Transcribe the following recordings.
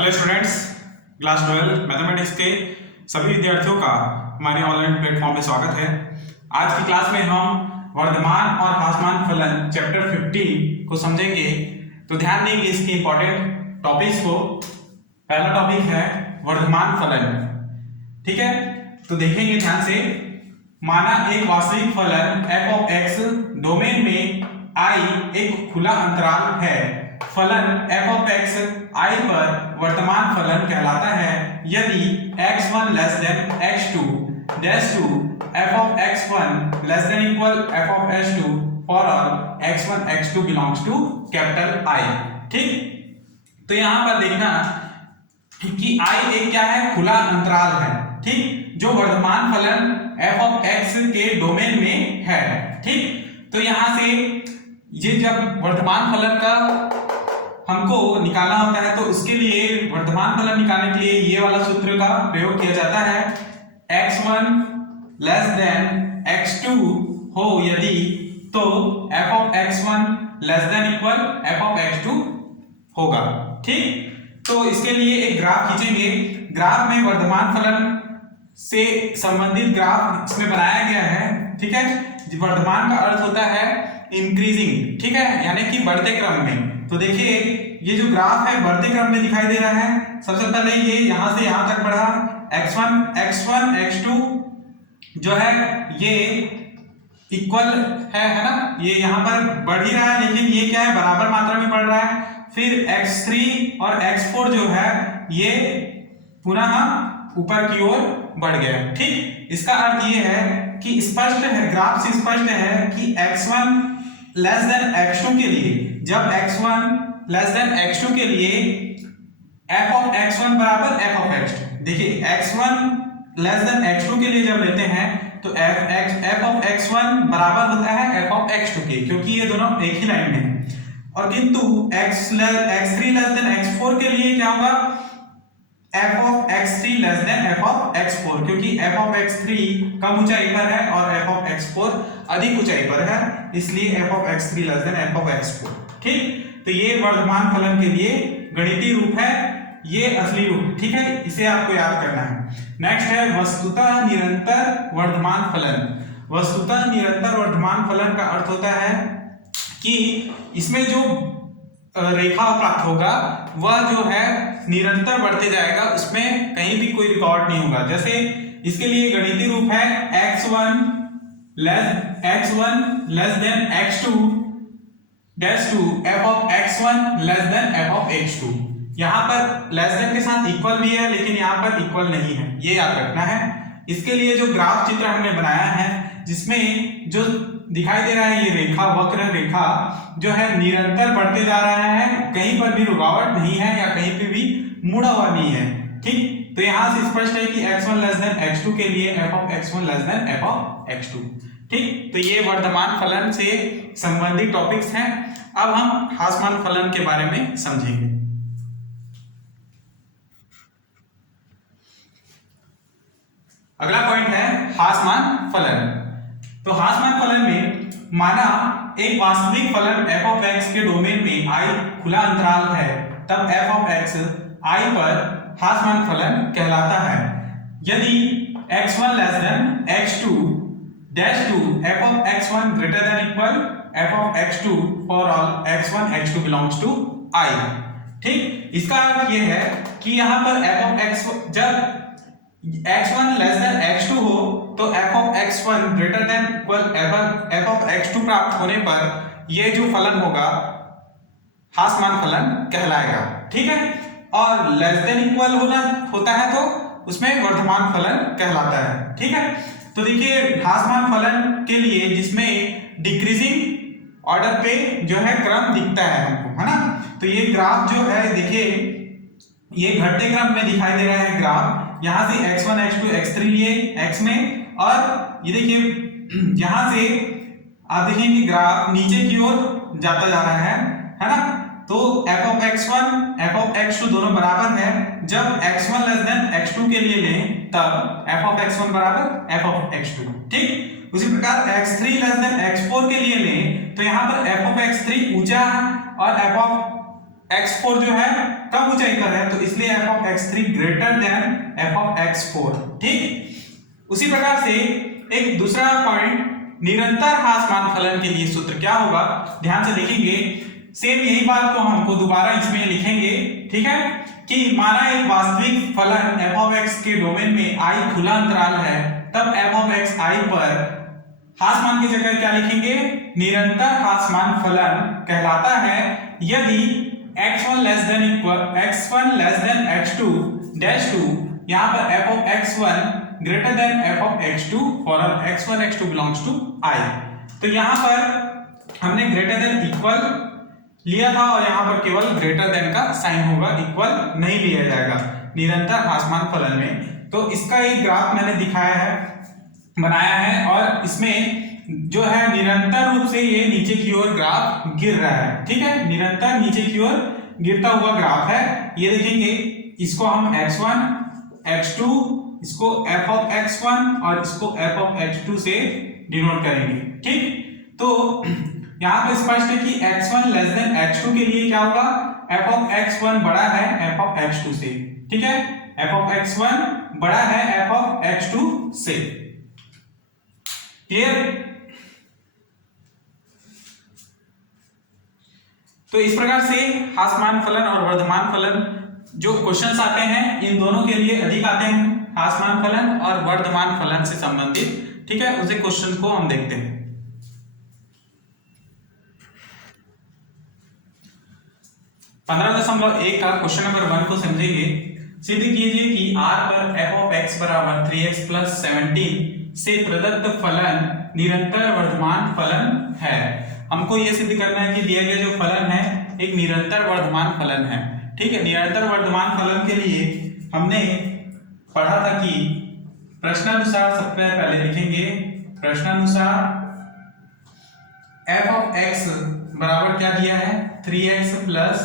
Hello students, class 12 mathematics के सभी विद्यार्थियों का हमारे ऑनलाइन प्लेटफॉर्म में स्वागत है। आज की क्लास में हम वर्धमान और ह्रासमान फलन चैप्टर 15 को समझेंगे। तो ध्यान देंगे इसके इंपॉर्टेंट टॉपिक्स को। पहला टॉपिक है वर्धमान फलन। ठीक है, तो देखेंगे ध्यान से। माना एक वास्तविक फलन f ऑफ x डोमेन में I एक खुला अंतराल है। फलन f ऑफ x I पर वर्तमान फलन कहलाता है यदि x1 less than x2 dash to f of x1 less than equal f of x2 for all x1 x2 belongs to capital I। ठीक, तो यहां पर देखना कि I एक क्या है, खुला अंतराल है। ठीक, जो वर्तमान फलन f ऑफ x के डोमेन में है। ठीक, तो यहां से ये जब वर्तमान फलन का हमको निकालना होता है तो उसके लिए वर्तमान फलन निकालने के लिए ये वाला सूत्र का प्रयोग किया जाता है। x1 लेस देन x2 हो यदि, तो f of x1 less than equal f of x2 होगा। ठीक, तो इसके लिए एक ग्राफ खींचेंगे। ग्राफ में वर्तमान फलन से संबंधित ग्राफ इसमें बनाया गया है। ठीक है, वर्तमान का अर्थ होता है इंक्रीजिंग। ठीक है, यानी कि बढ़ते क्रम में। तो देखिए ये जो ग्राफ है बढ़ते क्रम में दिखाई दे रहा है। सबसे पहले ये यहां से यहां तक बढ़ा, x1 x2 जो है ये इक्वल है ना, ये यहां पर बढ़ ही रहा है, लेकिन ये क्या है, बराबर मात्रा में बढ़ रहा है। फिर x3 और x4 जो है ये पुनः ऊपर की ओर बढ़ गया। ठीक, इसका अर्थ ये है कि स्पष्ट है, ग्राफ से स्पष्ट है कि x1 लेस देन x2 के लिए, जब x1 लेस देन x2 के लिए f ऑफ x1 बराबर f ऑफ x2। देखिए x1 लेस देन x2 के लिए जब लेते हैं तो f ऑफ x1 बराबर होता है f ऑफ x2 के, क्योंकि ये दोनों एक ही लाइन में हैं। और किंतु x3 लेस देन x4 के लिए क्या होगा, f of x3 less than f of x4, क्योंकि f ऑफ x3 कम ऊंचाई पर है और f ऑफ x4 अधिक ऊंचाई पर है, इसलिए f of x3 less than f of x4। ठीक, तो ये वर्तमान फलन के लिए गणितीय रूप है, ये असली रूप। ठीक है, इसे आपको याद करना है। नेक्स्ट है वस्तुतः निरंतर वर्धमान फलन। वस्तुतः निरंतर वर्धमान फलन का अर्थ होता है कि इसमें जो रेखा प्राप्त होगा वह जो है निरंतर बढ़ते जाएगा, उसमें कहीं भी कोई रिकॉर्ड नहीं होगा। जैसे इसके लिए गणितीय रूप है x1 less than x2 dash to f of x1 less than f of x2। यहां पर लेस देन के साथ इक्वल भी है, लेकिन यहां पर इक्वल नहीं है, ये याद रखना है। इसके लिए जो ग्राफ चित्र हमने बनाया है, जिसमें जो दिखाई दे रहा है ये रेखा, वक्र रेखा जो है निरंतर बढ़ते जा रहा है, कहीं पर भी रुकावट नहीं है या कहीं पे भी मुड़ा हुआ नहीं है। ठीक, तो यहां से स्पष्ट है कि x1 लेस देन x2 के लिए f of x1 less than f of x2। ठीक, तो ये वर्तमान फलन से संबंधित टॉपिक्स हैं। अब हम ह्रासमान फलन के बारे में समझेंगे। अगला पॉइंट है ह्रासमान फलन। तो ह्रासमान फलन में माना एक वास्तविक फलन f ऑफ x के डोमेन में I खुला अंतराल है, तब f ऑफ x I पर ह्रासमान फलन कहलाता है यदि x1 less than x2 dash to f of x1 greater than equal f of x2 for all x1 x2 belongs to I। ठीक, इसका अर्थ ये है कि यहां पर f of x जब x1 लेस देन x2 हो तो f of x1 greater than equal f of x2 प्राप्त होने पर ये जो फलन होगा ह्रासमान फलन कहलाएगा। ठीक है, और लेस देन इक्वल होता है तो उसमें वर्धमान फलन कहलाता है। ठीक है, तो देखिए ह्रासमान फलन के लिए जिसमें डिक्रीजिंग ऑर्डर पे जो है क्रम दिखता है हमको, है ना। तो ये ग्राफ जो है देखिए ये घटते क्रम में दिखाई दे रहा है ग्राफ। यहाँ से x1 x2 x3 लिए x में, और ये देखिए यहाँ से आप देखेंगे ग्राफ नीचे की ओर जाता जा रहा है ना। तो f of x1 f of x2 दोनों बराबर है। जब x1 लेस देन x2 के लिए लें तब f ऑफ x1 बराबर f ऑफ x2। ठीक, उसी प्रकार x3 लेस देन x4 के लिए लें तो यहाँ पर f ऑफ x3 ऊंचा है और f ऑफ x4 जो है कम ऊंचाई पर है, तो इसलिए f of x3 greater than f of x4। ठीक, उसी प्रकार से एक दूसरा पॉइंट, निरंतर ह्रासमान फलन के लिए सूत्र क्या होगा, ध्यान से देखेंगे। सेम यही बात को हमको दोबारा इसमें लिखेंगे, ठीक है, कि माना एक वास्तविक फलन f ऑफ x के डोमेन में i खुला अंतराल है, तब f ऑफ x i पर ह्रासमान की जगह क्या लिखेंगे, निरंतर ह्रासमान फलन कहलाता है यदि x1 less than equal x1 less than x2 dash to, यहां पर f of x1 greater than f of x2 for x1 x2 belongs to i। तो यहां पर हमने ग्रेटर देन इक्वल लिया था और यहां पर केवल ग्रेटर देन का साइन होगा, इक्वल नहीं लिया जाएगा निरंतर ह्रासमान फलन में। तो इसका एक ग्राफ मैंने दिखाया है, बनाया है, और इसमें जो है निरंतर रूप से ये नीचे की ओर ग्राफ गिर रहा है, ठीक है, निरंतर नीचे की ओर गिरता हुआ ग्राफ है। ये देखेंगे, इसको हम x1 x2, इसको f ऑफ x1 और इसको f ऑफ x2 से डिनोट करेंगे। ठीक, तो यहां पे स्पष्ट है कि x1 लेस देन x2 के लिए क्या होगा, f ऑफ x1 बड़ा है f ऑफ x2 से, ठीक है, f ऑफ x1 बड़ा है f ऑफ x2 से। क्लियर? तो इस प्रकार से ह्रासमान फलन और वर्धमान फलन जो क्वेश्चंस आते हैं, इन दोनों के लिए अधिक आते हैं, ह्रासमान फलन और वर्धमान फलन से संबंधित, ठीक है, उसे क्वेश्चन को हम देखते हैं। 15.1 का क्वेश्चन नंबर 1 को समझेंगे। सिद्ध कीजिए कि r पर f ऑफ x बराबर 3x प्लस 17 से प्रदत्त फलन निरंतर वर्धमान फलन है। हमको यह सिद्ध करना है कि दिया गया जो फलन है एक निरंतर वर्धमान फलन है। ठीक है, निरंतर वर्धमान फलन के लिए हमने पढ़ा था कि प्रश्नानुसार सबसे पहले लिखेंगे, प्रश्नानुसार f ऑफ x बराबर क्या दिया है, 3x प्लस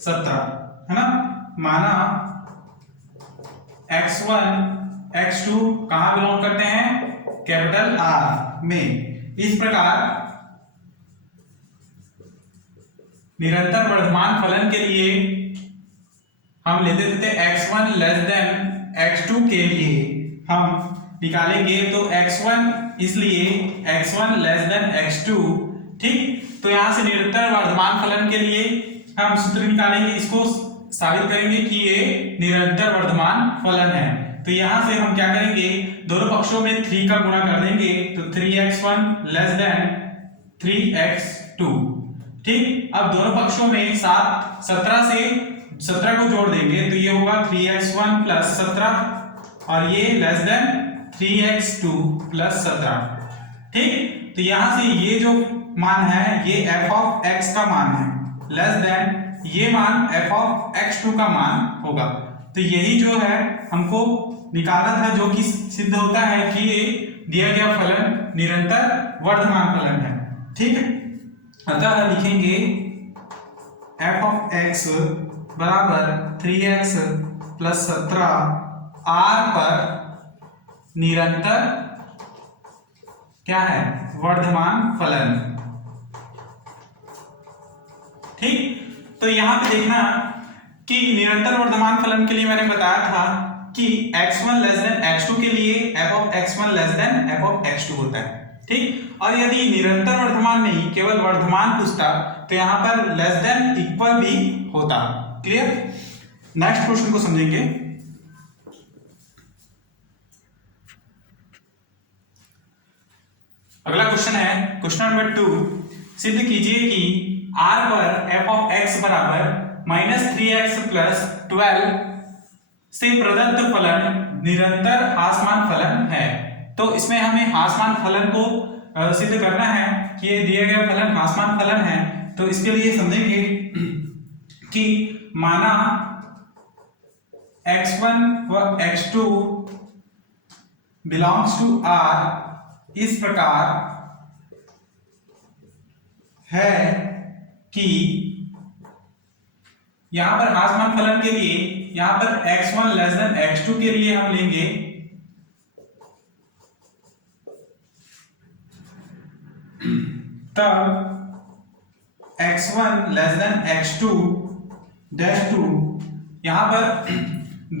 17, है ना। माना x1 x2 कहां बिलोंग करते हैं, कैपिटल R में। इस प्रकार निरंतर वर्धमान फलन के लिए हम लेते थे x1 लेस देन x2 के लिए हम निकालेंगे तो x1, इसलिए x1 लेस देन x2। ठीक, तो यहां से निरंतर वर्धमान फलन के लिए हम सूत्र निकालेंगे, इसको साबित करेंगे कि ये निरंतर वर्धमान फलन है। तो यहां से हम क्या करेंगे, दोनों पक्षों में 3 का गुणा कर देंगे, तो 3x1 लेस देन 3x2। ठीक, अब दोनों पक्षों में 17 से 17 को जोड़ देंगे तो ये होगा 3x1 प्लस 17 और ये लेस देन 3x2 प्लस 17। ठीक, तो यहां से ये जो मान है ये f ऑफ x का मान है, लेस देन ये मान f ऑफ x2 का मान होगा। तो यही जो है हमको निकालना था, जो कि सिद्ध होता है कि ये दिया गया फलन निरंतर वर्धमान फलन है। ठीक है, अतः लिखेंगे f ऑफ x बराबर 3x प्लस 17 r पर निरंतर क्या है, वर्धमान फलन। ठीक, तो यहां पे देखना कि निरंतर वर्धमान फलन के लिए मैंने बताया था कि x1 लेस देन x2 के लिए f of x1 less than f of x2 होता है। ठीक, और यदि निरंतर वर्धमान नहीं केवल वर्धमान पूछता तो यहां पर लेस देन इक्वल भी होता। क्लियर? नेक्स्ट क्वेश्चन को समझेंगे। अगला क्वेश्चन है क्वेश्चन नंबर 2, सिद्ध कीजिए कि r पर f ऑफ x बराबर -3x प्लस 12 से प्रदत्त फलन निरंतर ह्रासमान फलन है। तो इसमें हमें ह्रासमान फलन को सिद्ध करना है कि ये दिया गया फलन ह्रासमान फलन है। तो इसके लिए समझेंगे कि माना x1 व x2 बिलोंग्स टू R इस प्रकार है कि यहां पर ह्रासमान फलन के लिए यहां पर x1 लेस देन x2 के लिए हम लेंगे तब x1 less than x2 dash to, यहाँ पर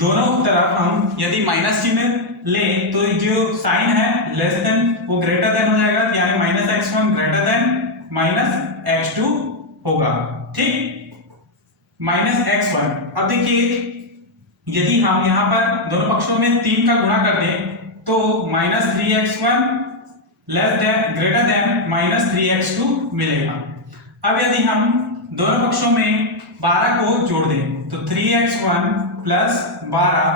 दोनों तरफ हम यदि माइनस चिन्ह ले तो जो साइन है लेस देन वो ग्रेटर देन हो जाएगा, यानी minus x one greater than minus x two होगा। ठीक, माइनस एक्स वन। अब देखिए यदि हम यहाँ पर दोनों पक्षों में 3 का गुणा कर दें तो minus three x one less than greater than minus three x two मिलेगा। अब यदि हम दोनों पक्षों में 12 को जोड़ दें तो 3x1 plus 12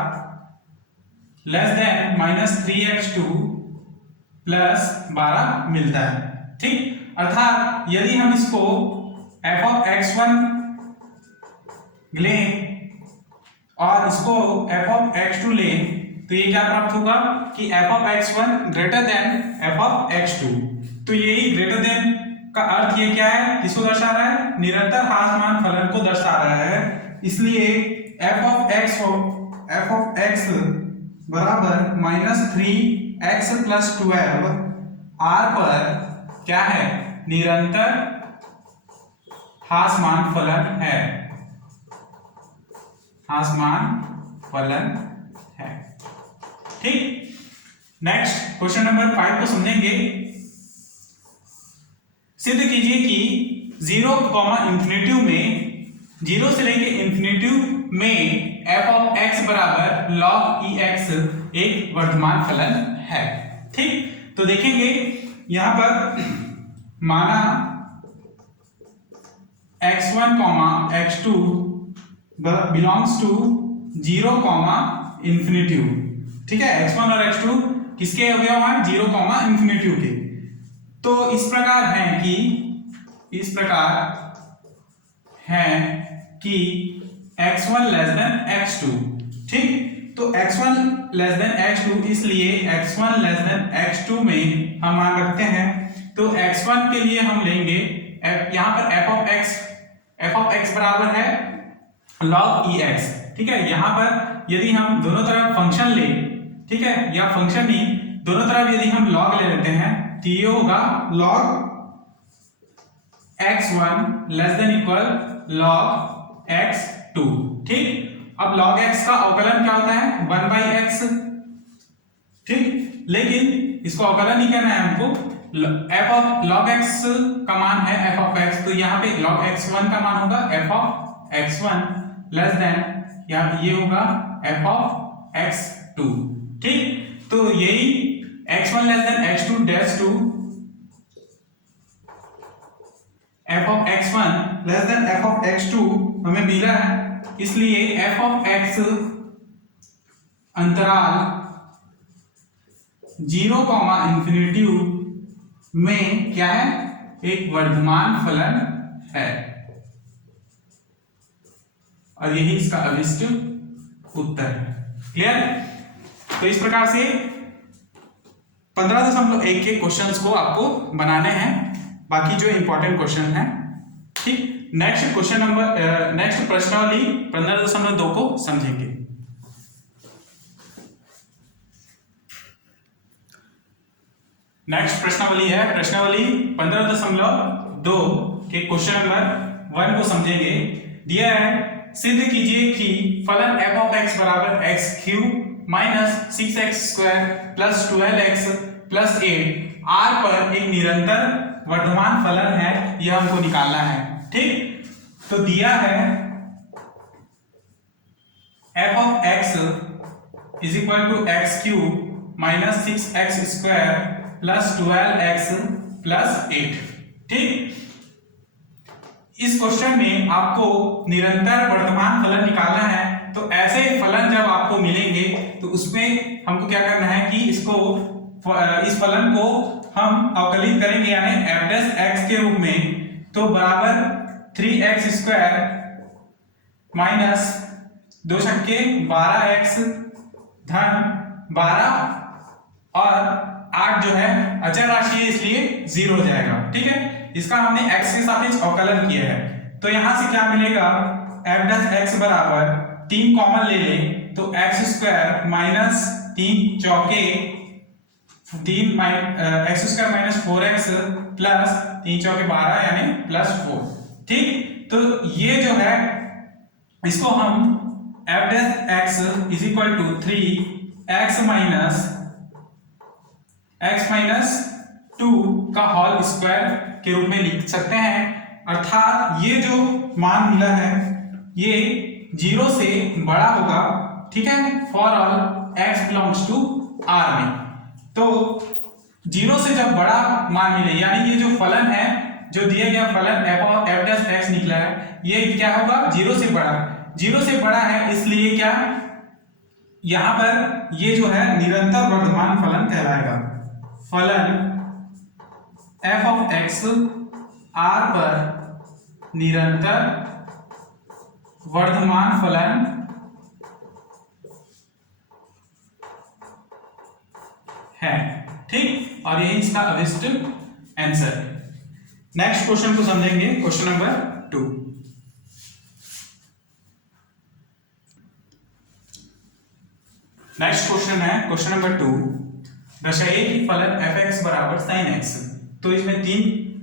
less than minus 3x2 plus 12 मिलता है। ठीक, अर्थात यदि हम इसको f ऑफ x1 लें और इसको f ऑफ x2 लें तो ये क्या प्राप्त होगा कि f of x1 greater than f of x2। तो यही ग्रेटर देन का अर्थ ये क्या है, किसको दर्शा रहा है, निरंतर हासमान फलन को दर्शा रहा है। इसलिए f ऑफ x बराबर minus three x plus 12 r पर क्या है, निरंतर हासमान फलन है, हासमान फलन है। ठीक, नेक्स्ट क्वेश्चन नंबर 5 को समझेंगे। सिद्ध कीजिए कि 0, इंफिनिटिव में 0 से लेके इंफिनिटिव में f ऑफ x बराबर log ex एक वर्तमान फलन है। ठीक, तो देखेंगे यहां पर माना x1, x2 belongs to 0, infinitive. ठीक है, x1 और x2 किसके अवयव हैं, 0, इंफिनिटिव के। तो इस प्रकार है कि x1 लेस देन x2। ठीक, तो x1 लेस देन x2, इसलिए x1 लेस देन x2 में हम मान रखते हैं। तो x1 के लिए हम लेंगे यहां पर f ऑफ x बराबर है log ex। ठीक है, यहां पर यदि हम दोनों तरफ फंक्शन ले, ठीक है, या फंक्शन नहीं, दोनों तरफ यदि हम log ले लेते हैं तो ये होगा log x1 less than equal log x2। ठीक, अब log x का अवकलन क्या होता है, 1/x। ठीक, लेकिन इसको अवकलन नहीं करना है हमको, f ऑफ log x का मान है f ऑफ x, तो यहाँ पे log x1 का मान होगा f of x1 less then ये होगा f ऑफ x2। ठीक, तो यही x1 less than x2 dash to f of x1 less than f of x2 हमें मिला है, इसलिए f ऑफ x अंतराल 0, इंफिनिटिव में क्या है, एक वर्तमान फलन है, और यही इसका अभिष्ट उत्तर है। क्लियर? तो इस प्रकार से 15.1 के क्वेश्चंस को आपको बनाने हैं, बाकी जो इंपॉर्टेंट क्वेश्चन है। ठीक, नेक्स्ट क्वेश्चन नंबर नेक्स्ट प्रश्नावली 15.2 को समझेंगे। नेक्स्ट प्रश्नावली है प्रश्नावली 15.2 के क्वेश्चन नंबर 1 को समझेंगे। दिया है, सिद्ध कीजिए कि फलन f ऑफ x बराबर x cube minus 6x square plus 12x plus 8 r पर एक निरंतर वर्धमान फलन है, यह हमको निकालना है। ठीक, तो दिया है f of x is equal to x cube minus 6x square plus 12x plus 8। ठीक, इस क्वेश्चन में आपको निरंतर वर्तमान फलन निकालना है। तो ऐसे फलन जब आपको मिलेंगे तो उसमें हमको क्या करना है कि इस फलन को हम अवकलित करेंगे, यानी f डैश x के रूप में, तो बराबर 3x स्क्वायर माइनस 2 छक्के 12x धन 12 और 8 जो है अचर राशि है, इसलिए 0 हो जाएगा। ठीक है, इसका हमने x के सापेक्ष अवकलन किया है, तो यहां से क्या मिलेगा, f डैश x बराबर 3 कॉमन ले लें तो x स्क्वायर माइनस 3 चौके 3 x square minus 4x plus 3 चौके 12 यानी प्लस 4। ठीक, तो ये जो है इसको हम F dash x is equal to 3x minus 2 का होल स्क्वायर के रूप में लिख सकते हैं। अर्थात ये जो मान मिला है ये 0 से बड़ा होगा, ठीक है, for all x belongs to R में। तो 0 से जब बड़ा मान मिले, यानी ये जो फलन है, जो दिया गया फलन f डैश x निकला है, ये क्या होगा, 0 से बड़ा। 0 से बड़ा है इसलिए क्या, यहां पर ये जो है निरंतर वर्धमान फलन कहलाएगा। फलन f ऑफ x R पर निरंतर वर्धमान फलन है, ठीक, और यही इसका अभिष्ट आंसर है। नेक्स्ट क्वेश्चन को समझेंगे, क्वेश्चन नंबर 2। नेक्स्ट क्वेश्चन है क्वेश्चन नंबर 2, दर्शाइए कि फलन f(x) बराबर sin x। तो इसमें 3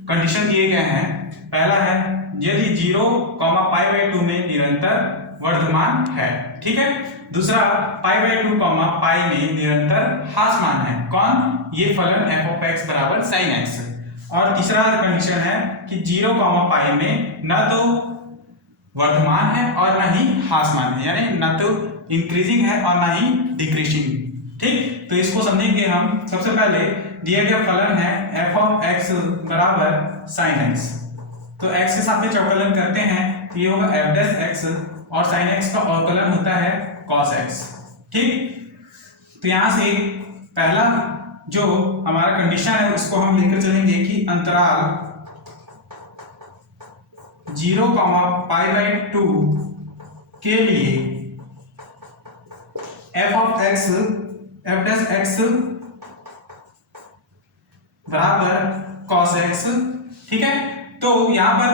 कंडीशन दिए गए हैं। पहला है यदि 0, π/2 में निरंतर वर्धमान है, ठीक है। दूसरा π/2, π में निरंतर ह्रासमान है। कौन, ये फलन f(x) बराबर sin x। और तीसरा कंडीशन है कि 0, π में न तो वर्धमान है और न ही ह्रासमान है, यानी न तो इंक्रीजिंग है और ना ही डिक्रीजिंग, ठीक। तो इसको समझेंगे हम। सबसे पहले दिया गया फलन है f ऑफ x बराबर sin x। तो x के सापेक्ष अवकलन करते हैं तो ये होगा f डैश x, और sin x का अवकलन होता है cos x, ठीक। तो यहां से पहला जो हमारा कंडीशन है उसको हम लेकर चलेंगे कि अंतराल 0, π/2 के लिए f of x f dash x बराबर cos x, ठीक है। तो यहां पर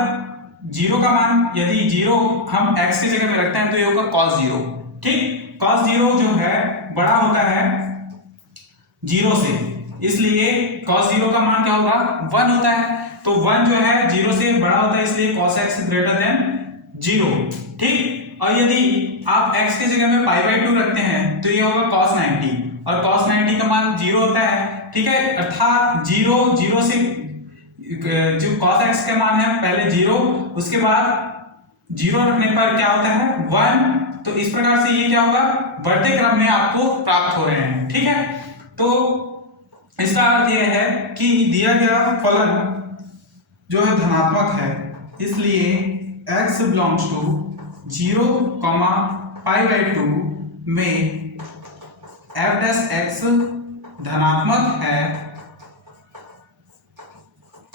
0 का मान, यदि 0 हम x की जगह में रखते हैं तो ये होगा cos 0, ठीक। cos 0 जो है बड़ा होता है 0 से, इसलिए cos 0 का मान क्या होगा, 1 होता है। तो 1 जो है 0 से बड़ा होता है, इसलिए cos x ग्रेटर देन 0, ठीक। और यदि आप x की जगह में π/2 रखते हैं तो ये होगा cos 90, और cos 90 का मान 0 होता है, ठीक है। अर्थात 0 से जो cos x का मान है पहले 0, उसके बाद 0 रखने पर क्या होता है 1। तो इस प्रकार से ये क्या होगा, बढ़ते क्रम में आपको प्राप्त हो रहे हैं, ठीक है। तो इसका अर्थ यह है कि दिया गया फलन जो है धनात्मक है, इसलिए x बिलोंग्स टू 0, π/2 में f डैश x धनात्मक है।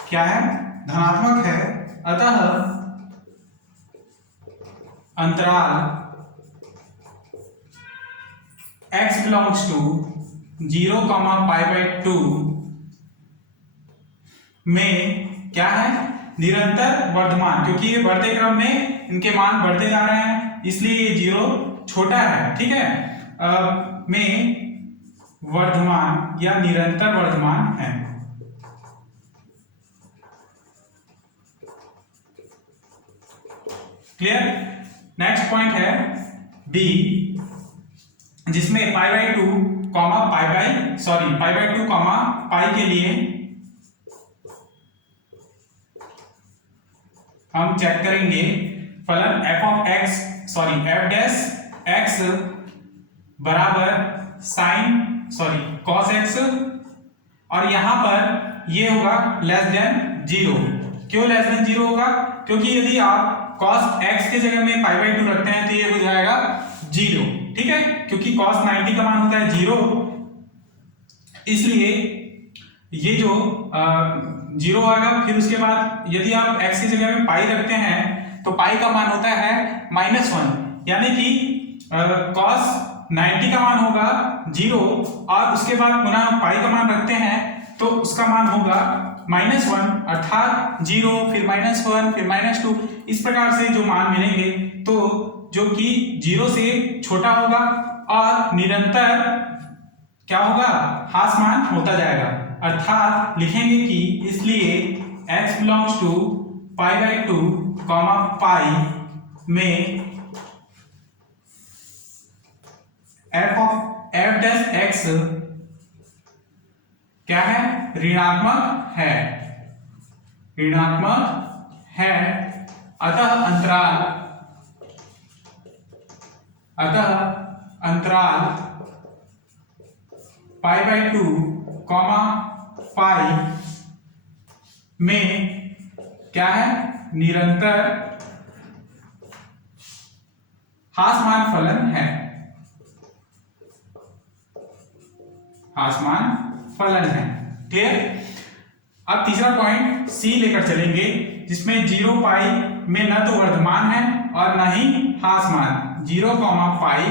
क्या है, धनात्मक है। अतः अंतराल x बिलोंग्स टू 0, π/2 में क्या है, निरंतर वर्धमान, क्योंकि ये बढ़ते क्रम में इनके मान बढ़ते जा रहे हैं, इसलिए ये 0 छोटा है, ठीक है, में वर्धमान या निरंतर वर्धमान है। क्लियर। नेक्स्ट पॉइंट है बी, जिसमें π/2, π/2, पाई के लिए हम चेक करेंगे फलन f डैश x बराबर cos x, और यहां पर ये होगा लेस देन 0। क्यों लेस देन 0 होगा, क्योंकि यदि आप cos x की जगह में π/2 रखते हैं तो ये हो जाएगा 0, ठीक है, क्योंकि cos 90 का मान होता है 0, इसलिए ये जो 0 आएगा। फिर उसके बाद यदि आप x की जगह में पाई रखते हैं तो पाई का मान होता है -1, यानी कि cos 90 का मान होगा 0, और उसके बाद पुनः पाई का मान रखते हैं तो उसका मान होगा -1, अर्थात 0, फिर -1, फिर -2, इस प्रकार से जो मान मिलेंगे तो जो कि 0 से छोटा होगा और निरंतर क्या होगा, ह्रासमान होता जाएगा। अर्थात लिखेंगे कि इसलिए x बिलोंग्स टू π/2, पाई में एफ डैश एक्स क्या है, ऋणात्मक है, ऋणात्मक है, अतः अंतराल पाई बाई 2 कॉमा पाई में क्या है, निरंतर हासमान फलन है, हासमान फलन है। क्लियर। अब तीसरा पॉइंट सी लेकर चलेंगे, जिसमें 0 पाई में न तो वर्धमान है और न ही हासमान, 0 पाई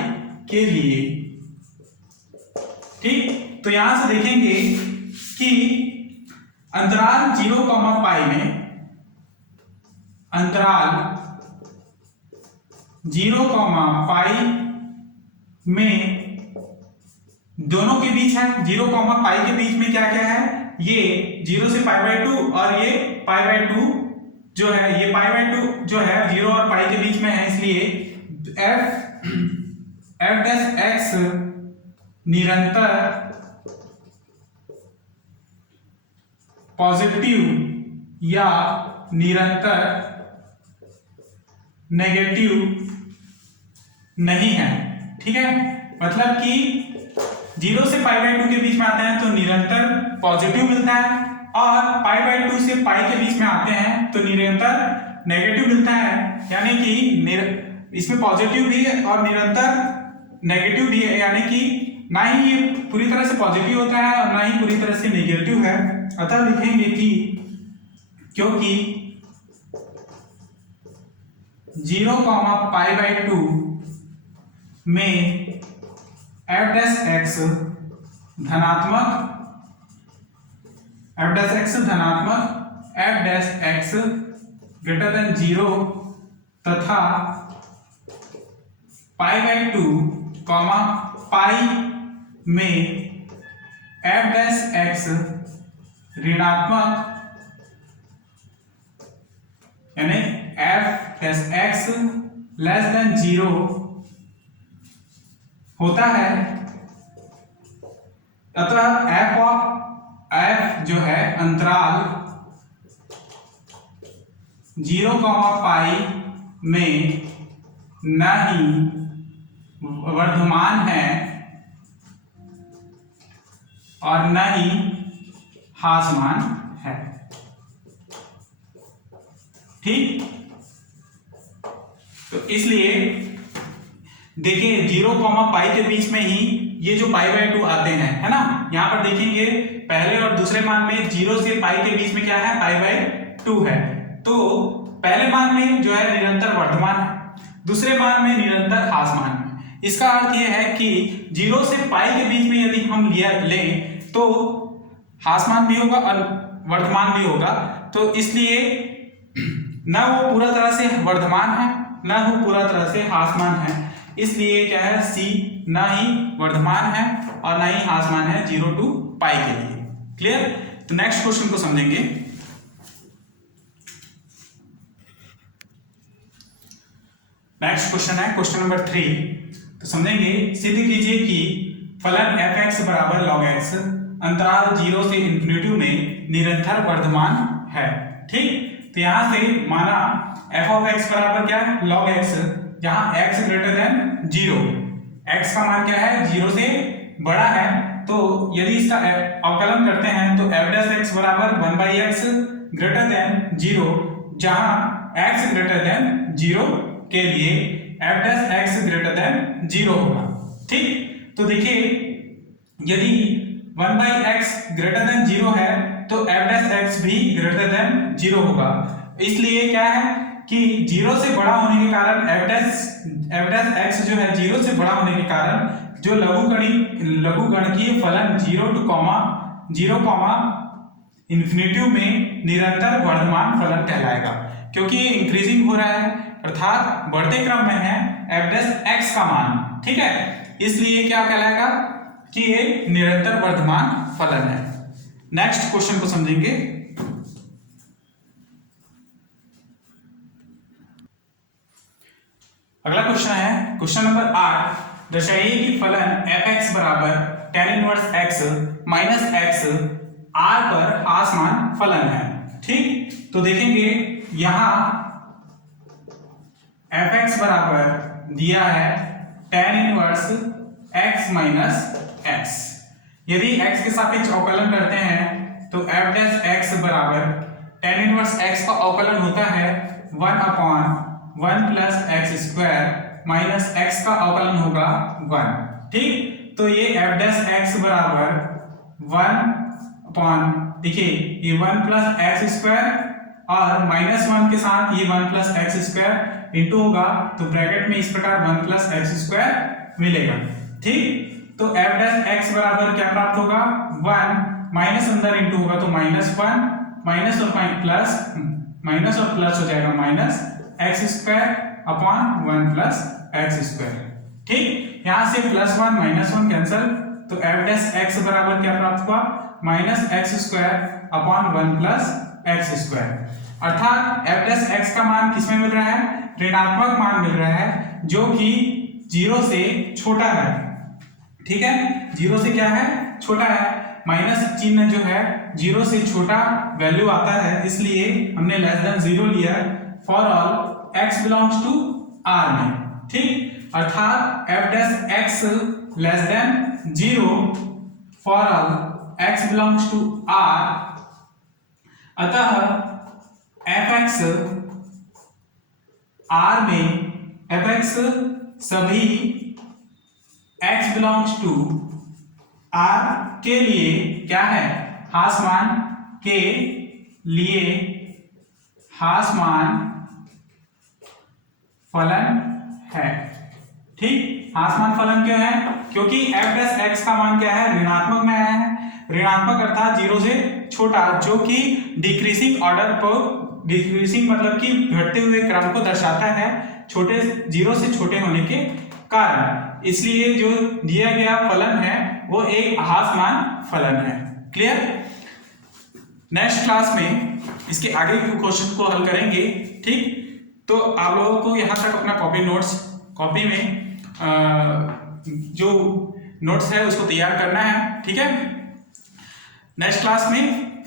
के लिए। ठीक, तो यहां से देखेंगे कि अंतराल 0 पाई में, अंतराल 0 पाई में दोनों के बीच है, 0 पाई के बीच में क्या क्या है, ये 0 से पाई बाई 2 और ये पाई बाई 2 जो है, ये पाई बाई 2 जो है 0 और पाई के बीच में है, इसलिए एफ डैश एक्स निरंतर पॉजिटिव या निरंतर नेगेटिव नहीं है। ठीक है, मतलब कि 0 से पाई बाई 2 के बीच में आते हैं तो निरंतर पॉजिटिव मिलता है, और पाई बाई 2 से पाई के बीच में आते हैं तो निरंतर नेगेटिव मिलता है। यानी कि इसमें पॉजिटिव भी है और निरंतर नेगेटिव भी है, यानी कि ना ही ये पूरी तरह से पॉजिटिव होता है और ना ही पूरी तरह से नेगेटिव है। अतः लिखेंगे कि क्योंकि 0 पाई बाई 2 में एफ डैश एक्स धनात्मक, एफ डैश एक्स धनात्मक, F dash x greater than 0 तथा पाई बाई 2 पाई में एफ डैश एक्स ऋणात्मक, यानी F dash x less than 0 होता है। अतः एफ जो है अंतराल 0 पाई में न ही वर्धमान है और न ही हासमान है। ठीक, तो इसलिए देखिए 0 पाई के बीच में ही ये जो पाई बाई 2 आते हैं, है ना, यहां पर देखेंगे पहले और दूसरे मान में 0 से पाई के बीच में क्या है, पाई बाई 2 है। तो पहले मान में जो है निरंतर वर्धमान है, दूसरे मान में निरंतर हासमान है। इसका अर्थ यह है कि 0 से पाई के बीच में यदि हम लें तो हासमान भी होगा और वर्धमान भी होगा। तो इसलिए न वो पूरा तरह से वर्धमान है, न वो पूरा तरह से हासमान है, इसलिए क्या है, सी ना ही वर्धमान है और ना ही हासमान है 0 to पाई के लिए। क्लियर। तो नेक्स्ट क्वेश्चन को समझेंगे। नेक्स्ट क्वेश्चन है क्वेश्चन नंबर 3। तो समझेंगे, सिद्ध कीजिए कि फलन एफ एक्स बराबर लॉग एक्स अंतराल 0 से इंफिनिटी में निरंतर वर्धमान है। ठीक, तो यहां से माना एफ ऑफ एक्स बराबर क्या है, लॉग एक्स, जहां x ग्रेटर देन 0, x का मान क्या है, 0 से बड़ा है। तो यदि इसका अवकलन करते हैं तो f डैश x बराबर 1/x ग्रेटर देन 0, जहां x ग्रेटर देन 0 के लिए f dash x greater than 0 होगा। ठीक, तो देखिए यदि 1/x ग्रेटर देन 0 है तो f डैश x भी ग्रेटर देन 0 होगा। इसलिए क्या है कि 0 से बड़ा होने के कारण f डैश x जो है 0 से बड़ा होने के कारण जो लघुगणकीय फलन 0 इंफिनिटी में निरंतर वर्धमान फलन कहलाएगा, क्योंकि ये इंक्रीजिंग हो रहा है, अर्थात बढ़ते क्रम में है f डैश x का मान। ठीक है, इसलिए क्या कहलाएगा कि ये निरंतर वर्धमान फलन है। नेक्स्ट क्वेश्चन को समझेंगे। अगला क्वेश्चन है क्वेश्चन नंबर 8। दर्शाइए कि फलन f(x) बराबर tan inverse x minus x r पर हासमान फलन है। ठीक, तो देखेंगे यहां f(x) बराबर दिया है tan inverse x minus x। यदि x के सापेक्ष अवकलन करते हैं तो f' बराबर tan इनवर्स x का अवकलन होता है 1/1 plus x square minus x का अवकलन होगा 1। ठीक, तो ये f' बराबर 1 देखिए ये 1 प्लस एक्स स्क्वायर और माइनस 1 के साथ ये 1 प्लस एक्स स्क्वायर इंटू होगा, तो ब्रैकेट में इस प्रकार 1 प्लस एक्स स्क्वायर मिलेगा। ठीक, तो f' बराबर क्या प्राप्त होगा 1 माइनस अंदर इंटू होगा तो -1 माइनस और प्लस हो जाएगा minus x square upon 1 plus x square. ठीक, यहां से +1 -1 कैंसिल, तो f' बराबर क्या प्राप्त हुआ minus x square upon 1 plus x square. अर्थात f' का मान किसमें मिल रहा है, ऋणात्मक मान मिल रहा है जो कि 0 से छोटा है। ठीक है, 0 से क्या है छोटा है, माइनस चिन्ह जो है 0 से छोटा वैल्यू आता है, इसलिए हमने लेस देन 0 लिया for all x belongs to r में। ठीक, अर्थात f' less than 0 for all x belongs to r, अतः f(x) r में f(x) सभी x बिलोंग्स टू r के लिए क्या है, हासमान के लिए हासमान फलन है। ठीक, हासमान फलन क्यों है, क्योंकि f' का मान क्या है ऋणात्मक में आया है, ऋणात्मक अर्थात 0 से छोटा, जो कि डिक्रीजिंग ऑर्डर को, डिक्रीजिंग मतलब कि घटते हुए क्रम को दर्शाता है, छोटे 0 से छोटे होने के कारण, इसलिए जो दिया गया फलन है वो एक हासमान फलन है। क्लियर, नेक्स्ट क्लास में इसके आगे के क्वेश्चन को हल करेंगे। ठीक, तो आप लोगों को यहाँ तक अपना कॉपी में जो नोट्स है उसको तैयार करना है। ठीक है, नेक्स्ट क्लास में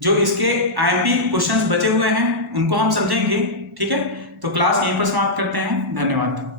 जो इसके आईएमपी क्वेश्चंस बचे हुए हैं उनको हम समझेंगे। ठीक है, तो क्लास यहीं पर समाप्त करते हैं। धन्यवाद।